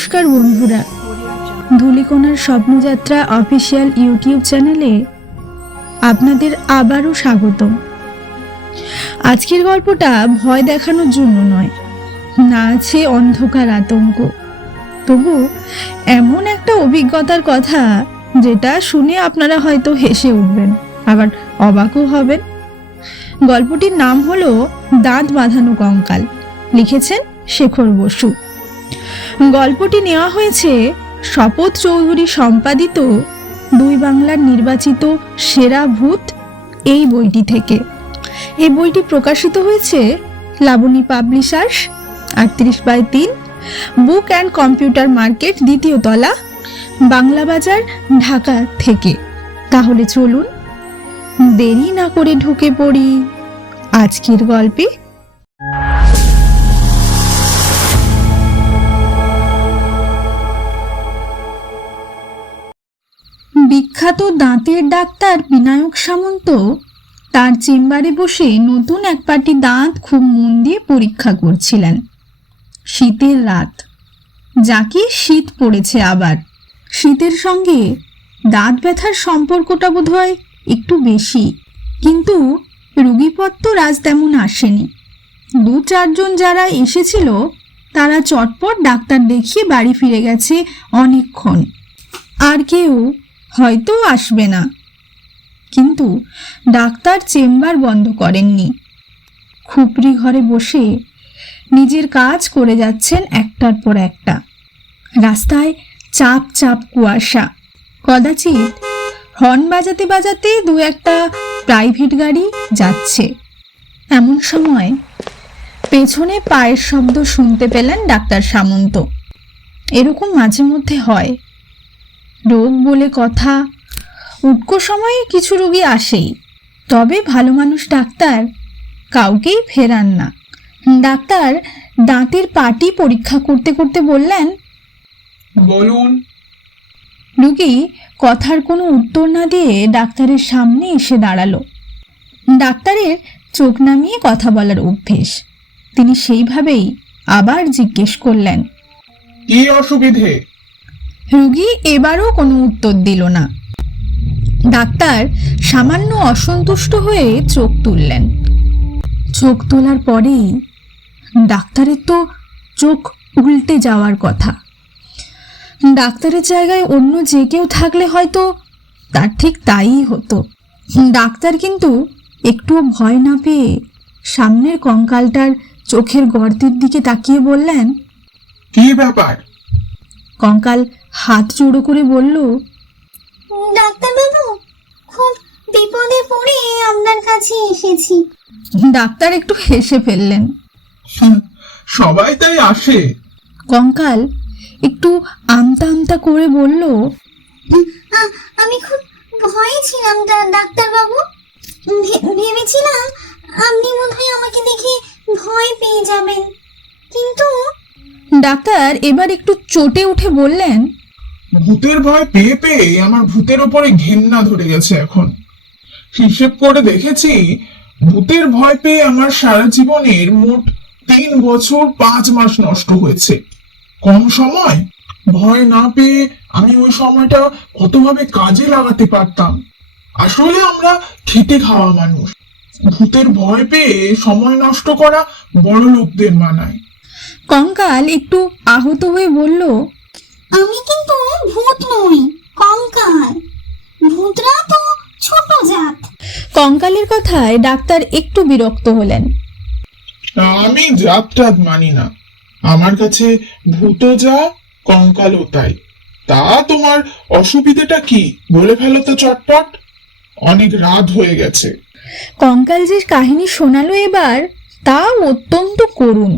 নমস্কার বন্ধুরা, ধুলিকোনার স্বপ্নযাত্রা অফিসিয়াল ইউটিউব চ্যানেলে আপনাদের আবারও স্বাগতম। আজকের গল্পটা ভয় দেখানোর জন্য নয়, না আছে অন্ধকার আতঙ্ক, তবু এমন একটা অভিজ্ঞতার কথা যেটা শুনে আপনারা হয়তো হেসে উঠবেন, আবার অবাকও হবেন। গল্পটির নাম হলো দাঁত বাঁধানো কঙ্কাল। লিখেছেন শেখর বসু। গল্পটি নেওয়া হয়েছে শপথ চৌধুরী সম্পাদিত দুই বাংলার নির্বাচিত সেরা ভূত এই বইটি থেকে। এই বইটি প্রকাশিত হয়েছে Labani publishers, 38/3, book and computer market, 2য় তলা, বাংলা বাজার, ঢাকা থেকে। তাহলে চলুন দেরি না করে ঢুকে পড়ি আজকের গল্পে। বিখ্যাত দাঁতের ডাক্তার বিনায়ক সামন্ত তার চেম্বারে বসে নতুন এক পাটি দাঁত খুব মন দিয়ে পরীক্ষা করছিলেন। শীতের রাত, যাকে শীত পড়েছে আবার। শীতের সঙ্গে দাঁত ব্যথার সম্পর্কটা বোধহয় একটু বেশি, কিন্তু রুগীপত্র আজ তেমন আসেনি। 2-4 জন যারা এসেছিল তারা চটপট ডাক্তার দেখিয়ে বাড়ি ফিরে গেছে অনেকক্ষণ। আর কেউ হয়তো আসবে না, কিন্তু ডাক্তার চেম্বার বন্ধ করেননি। খুপড়ি ঘরে বসে নিজের কাজ করে যাচ্ছেন একটার পর একটা। রাস্তায় চাপ চাপ কুয়াশা, কদাচিৎ হর্ন বাজাতে বাজাতে 2-1টা প্রাইভেট গাড়ি যাচ্ছে। এমন সময় পেছনে পায়ের শব্দ শুনতে পেলেন ডাক্তার সামন্ত। এরকম মাঝে মধ্যে হয়, রোগ বলে কথা, উটকো সময়ে কিছু রোগী আসেই, তবে ভালো মানুষ ডাক্তার কাউকেই ফেরান না। ডাক্তার দাঁতের পাটি পরীক্ষা করতে করতে বললেন, বলুন। রোগী কথার কোনো উত্তর না দিয়ে ডাক্তারের সামনে এসে দাঁড়ালো। ডাক্তারের চোখ নামিয়ে কথা বলার অভ্যেস, তিনি সেইভাবেই আবার জিজ্ঞেস করলেন, কি অসুবিধে? রোগী এবারও কোনো উত্তর দিল না। ডাক্তার সামান্য অসন্তুষ্ট হয়ে চোখ তুললেন। চোখ তোলার পরেই ডাক্তারের তো চোখ উল্টে যাওয়ার কথা। ডাক্তারের জায়গায় অন্য যে কেউ থাকলে হয়তো তার ঠিক তাই হতো। ডাক্তার কিন্তু একটুও ভয় না পেয়ে সামনের কঙ্কালটার চোখের গর্তের দিকে তাকিয়ে বললেন, কি ব্যাপার? কঙ্কাল হাত জোড়ো করে বলল, ডাক্তারবাবু, খুব বিপদে পড়ে আপনার কাছে এসেছি। ডাক্তার একটু হেসে ফেললেন। সবাই তাই আসে। কঙ্কাল একটু আমতা আমতা করে বলল, আমি খুব ভয়ে ছিলাম ডাক্তারবাবু। ভেবেছিলাম আপনি বোধহয় আমাকে দেখে ভয় পেয়ে যাবেন, কিন্তু ডাক্তার এবার একটু চটে উঠে বললেন, ভূতের ভয় পেয়ে পেয়ে আমার ভূতের ওপরে ঘেন্না ধরে গেছে এখন। হিসেব করে দেখেছি, ভূতের ভয় পেয়ে আমার সারা জীবনের মোট 3 বছর 5 মাস নষ্ট হয়েছে। কম সময়? ভয় না পেয়ে আমি ওই সময়টা কতভাবে কাজে লাগাতে পারতাম। আসলে আমরা খেটে খাওয়া মানুষ, ভূতের ভয় পেয়ে সময় নষ্ট করা বড় লোকদের মানায়। কঙ্কাল একটু আহত হয়ে বলল, আমি কিন্তু ভূত নই, কঙ্কাল। ভূতরা তো ছোট জাত। কঙ্কালের কথায় ডাক্তার একটু বিরক্ত হলেন। আমি জাত মানি না, আমার কাছে ভূত যা কঙ্কালও তাই। তা তোমার অসুবিধাটা কি বলে ফেলো তো চটপট, অনেক রাত হয়ে গেছে। কঙ্কাল যে কাহিনী শোনালো এবার, তা অত্যন্ত করুণ।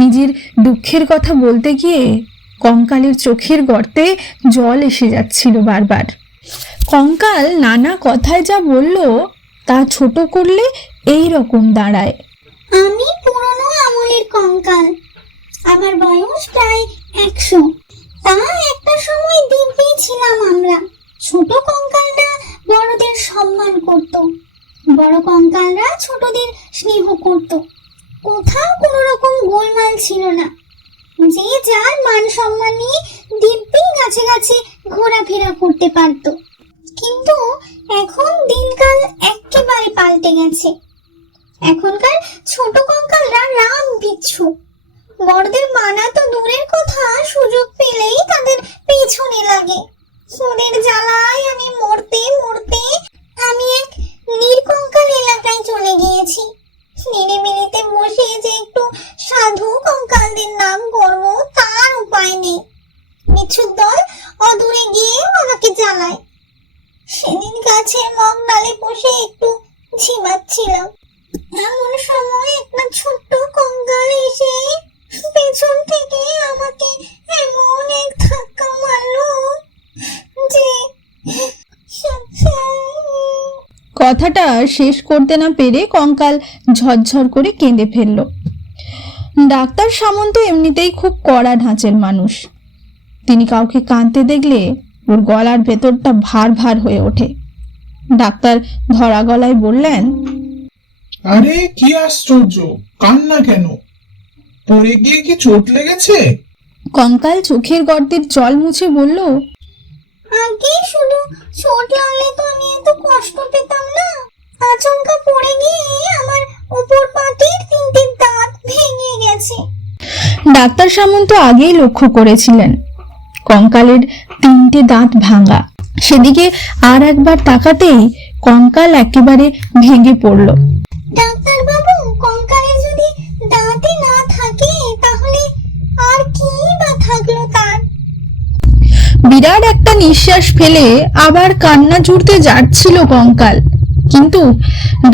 নিজের দুঃখের কথা বলতে গিয়ে কঙ্কালের চোখের গর্তে জল এসে যাচ্ছিল বারবার। কঙ্কাল নানা কথায় যা বলল তা ছোট করলে এই রকম দাঁড়ায়। আমি পুরনো আমলের কঙ্কাল, আমার বয়স প্রায় 100। তা একটা সময় দিব্যি ছিলাম আমরা। ছোট কঙ্কালরা বড়দের সম্মান করত, বড় কঙ্কালরা ছোটদের স্নেহ করত। কোথাও কোনো রকম গোলমাল ছিল না। যে যার মান সম্মান নিয়ে দিব্যি গাছে গাছে ঘোরাফেরা করতে পারত। কিন্তু এখন দিনকাল একেবারে পাল্টে গেছে। এখনকার ছোট কঙ্কালরা রাম বিচ্ছু। বড়দের মানা তো দূরের কথা, সুযোগ পেলেই তাদের পেছনে লাগে। ওদের জ্বালায় আমি মরতে মরতে আমি এক নির্কঙ্কাল এলাকায় চলে গিয়েছি। নিরিবিলিতে বসে যে একটু সাধু কঙ্কালদের নাম করব তার উপায় নেই। বিচ্ছুর দল অদূরে গিয়েও আমাকে জ্বালায়। সেদিন গাছের মগডালে বসে একটু ঝিমাচ্ছিলাম, এমন সময় একটা ছোট্ট কঙ্কাল এসে পেছন থেকে আমাকে এমন এক ধাক্কা মারলো যে কথাটা শেষ করতে না পেরে কঙ্কাল ঝরঝর করে কেঁদে ফেলল। ডাক্তার সামন্ত এমনিতেই খুব কড়া ঢাঁচের মানুষ। তিনি কাউকে কাঁদতে দেখলে ওর গলার ভেতরটা ভার ভার হয়ে ওঠে। ডাক্তার ধরা গলায় বললেন, আরে কি আশ্চর্য, কান্না কেন? পড়ে গিয়ে কি চোট লেগেছে? কঙ্কাল চোখের গর্তের জল মুছে বলল, আগে শুধু চোট লাগলে তো আমি এত কষ্ট পেতাম না। আচমকা পড়ে গিয়ে আমার উপর পাটির 3টে দাঁত ভেঙে গেছে। ডাক্তার সামন্ত আগেই লক্ষ্য করেছিলেন কঙ্কালের 3টে দাঁত ভাঙা। সেদিকে আর একবার তাকাতেই কঙ্কাল একেবারে ভেঙে পড়ল। ডাক্তার বাবু, কঙ্কালের যদি দাঁতই না থাকে তাহলে আর কি বা থাকলো তার? বিরাট একটা নিঃশ্বাস ফেলে আবার কান্না জুড়তে যাচ্ছিল কঙ্কাল, কিন্তু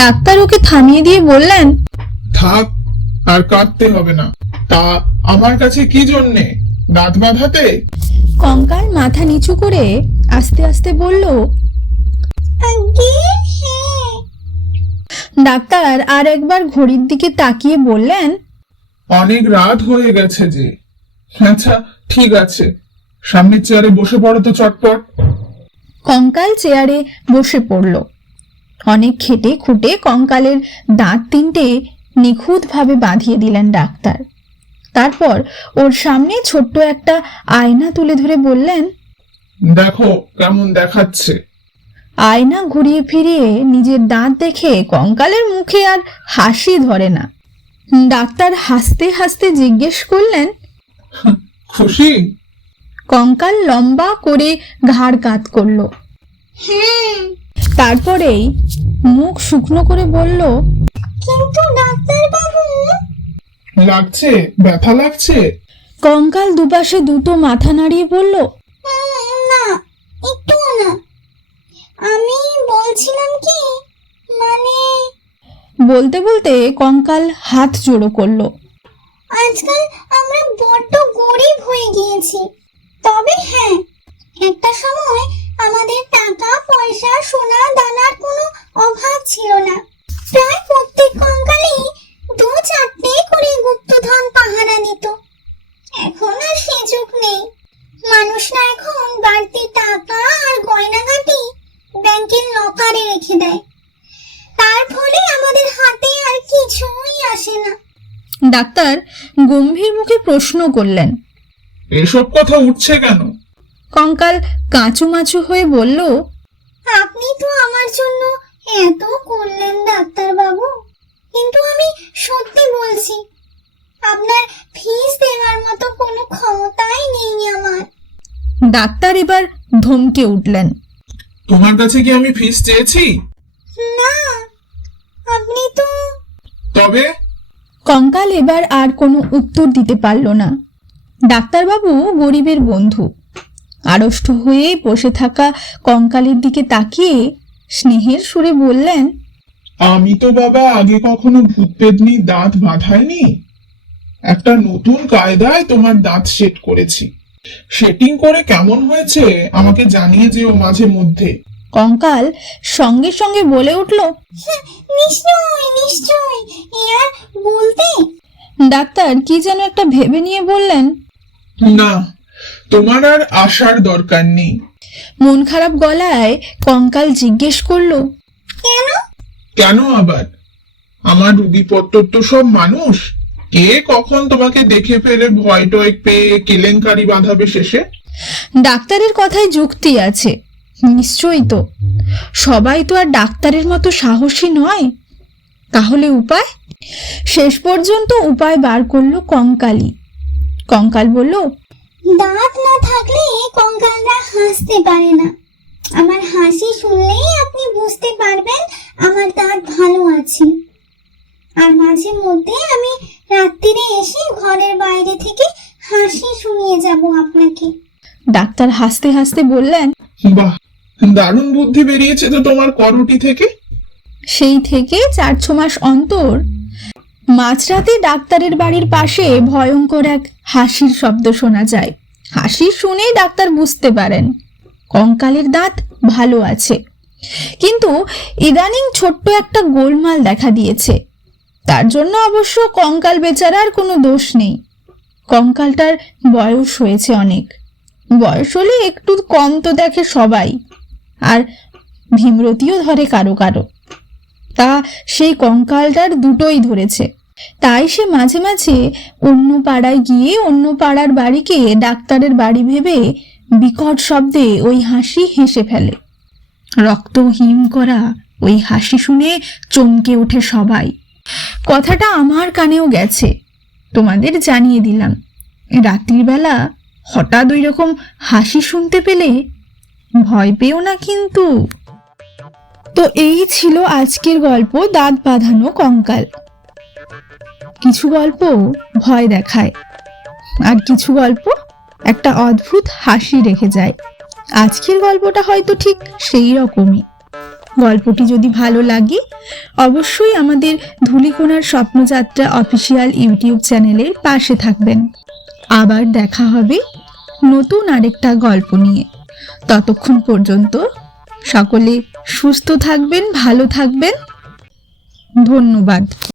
ডাক্তার ওকে থামিয়ে দিয়ে বললেন, থাক, আর কাঁদতে হবে না। তা আমার কাছে কি জন্যে? দাঁত বাঁধাতে? কঙ্কাল মাথা নিচু করে আস্তে আস্তে বলল, আগে হ্যাঁ। ডাক্তার আর একবার ঘড়ির দিকে তাকিয়ে বললেন, অনেক রাত হয়ে গেছে যে। আচ্ছা ঠিক আছে, সামনের চেয়ারে বসে পড়ো তো চটপট। কঙ্কাল চেয়ারে বসে পড়ল। অনেক খেটে খুঁটে কঙ্কালের দাঁত 3টে নিখুঁতভাবে বাঁধিয়ে দিলেন ডাক্তার। তারপর ওর সামনে ছোট্ট একটা আয়না তুলে ধরে বললেন, দেখো কেমন দেখাচ্ছে। আয়না ঘুরিয়ে ফিরিয়ে নিজের দাঁত দেখে কঙ্কালের মুখে আর হাসি ধরে না। ডাক্তার হাসতে হাসতে জিজ্ঞেস করলেন, খুশি? কঙ্কাল লম্বা করে ঘাড় কাত করল। হ্যাঁ। তারপরেই মুখ শুকনো করে বলল, কিন্তু ডাক্তার বাবু, লাগছে? ব্যথা লাগছে? কঙ্কাল দুপাশে দুটো মাথা নাড়িয়ে বলল, না, একটুও না। আমি বলছিলাম কি, মানে বলতে বলতে কঙ্কাল হাত জোড়ো করলো। আজকাল আমরা বড্ড গরিব হয়ে গিয়েছি। তবে হ্যাঁ, একটা সময় আমাদের টাকা পয়সা সোনা দানার কোনো অভাব ছিল না। প্রায় প্রত্যেক কঙ্কালই 2-4টে করে গুপ্তধন পাহারা দিত। এখন আর সে যুগ নেই। মানুষরা এখন বাড়তি টাকা আর গয়নাগাটি ব্যাংকের লকারে রেখে দেয়। তার ফলে আমাদের হাতে আর কিছুই আসে না। ডাক্তার গম্ভীর মুখে প্রশ্ন করলেন। এসব কথা উঠছে কেন? কঙ্কাল কাঁচুমাচু হয়ে বলল, আপনি তো আমার জন্য এত করলেন ডাক্তার বাবু, কিন্তু আমি সত্যি বলছি, আপনার ফিস দেওয়ার মতো কোনো ক্ষমতাই নেই আমার। ডাক্তার এবার ধমকে উঠলেন। তোমার কাছে কি আমি ফিস চেয়েছি? না, আপনি তো। তবে কঙ্কাল এবার আর কোনো উত্তর দিতে পারল না। ডাক্তারবাবু গরিবের বন্ধু। আড়ষ্ট হয়ে বসে থাকা কঙ্কালের দিকে তাকিয়ে স্নেহের সুরে বললেন, আমি তো বাবা আগে কখনো ভূত পেতনি দাঁত বাঁধাইনি। একটা নতুন কায়দায় তোমার দাঁত সেট করেছি। সেটিং করে কেমন হয়েছে আমাকে জানিয়ে যেও মাঝে মধ্যে। কঙ্কাল সঙ্গে সঙ্গে বলে উঠল, নিশ্চয় নিশ্চয়, আর বলতে। ডাক্তার কি যেন একটা ভেবে নিয়ে বললেন, না, তোমার আর আসার দরকার নেই। মন খারাপ গলায় কঙ্কাল জিজ্ঞেস করলো, কেন? কেন আবার? আমার রুগীপত্তর তো সব মানুষ, কে কখন তোমাকে দেখে ফেলে ভয় টয় পেয়ে কেলেঙ্কারি বাঁধাবে শেষে? ডাক্তারের কথায় যুক্তি আছে, নিশ্চয়ই তো। সবাই তো আর ডাক্তারের মতো সাহসী নয়। তাহলে উপায়? শেষ পর্যন্ত উপায় বার করলো কঙ্কালই। কঙ্কাল বলল, দাঁত না থাকলে কঙ্কালরা হাসতে পারে না। আমার হাসি শুনলেই আপনি বুঝতে পারবেন আমার দাঁত ভালো আছে। আর মাঝে মধ্যে আমি রাত্রিরে এসে ঘরের বাইরে থেকে হাসি শুনিয়ে যাব আপনাকে। ডাক্তার হাসতে হাসতে বললেন, বাহ, দারুণ বুদ্ধি বেরিয়েছে তো তোমার করোটি থেকে। সেই থেকে 4-6 মাস অন্তর মাঝরাতে ডাক্তারের বাড়ির পাশে ভয়ঙ্কর এক হাসির শব্দ শোনা যায়। হাসি শুনেই ডাক্তার বুঝতে পারেন কঙ্কালের দাঁত ভালো আছে, কিন্তু ইদানিং ছোট্ট একটা গোলমাল দেখা দিয়েছে। তার জন্য অবশ্য কঙ্কাল বেচারার কোনো দোষ নেই। কঙ্কালটার বয়স হয়েছে অনেক। বয়স হলে একটু কম তো দেখে সবাই, আর ভীমরতিও ধরে কারো কারো। তা সেই কঙ্কালটার দুটোই ধরেছে। তাই সে মাঝে মাঝে অন্য পাড়ায় গিয়ে অন্য পাড়ার বাড়িকে ডাক্তারের বাড়ি ভেবে বিকট শব্দে ওই হাসি হেসে ফেলে। রক্ত হিম করা ওই হাসি শুনে চমকে ওঠে সবাই। কথাটা আমার কানেও গেছে, তোমাদের জানিয়ে দিলাম। রাত্রিবেলা হঠাৎ ওই রকম হাসি শুনতে পেলে ভয় পেও না কিন্তু। তো এই ছিল আজকের গল্প, দাঁত বাঁধানো কঙ্কাল। কিছু গল্প ভয় দেখায়, আর কিছু গল্প একটা অদ্ভুত হাসি রেখে যায়। আজকের গল্পটা হয়তো ঠিক সেই রকমই। গল্পটি যদি ভালো লাগে অবশ্যই আমাদের ধূলিকোণার স্বপ্নযাত্রা অফিসিয়াল ইউটিউব চ্যানেলের পাশে থাকবেন। আবার দেখা হবে নতুন আরেকটা গল্প নিয়ে। ততক্ষণ পর্যন্ত সকলে সুস্থ থাকবেন, ভালো থাকবেন। ধন্যবাদ।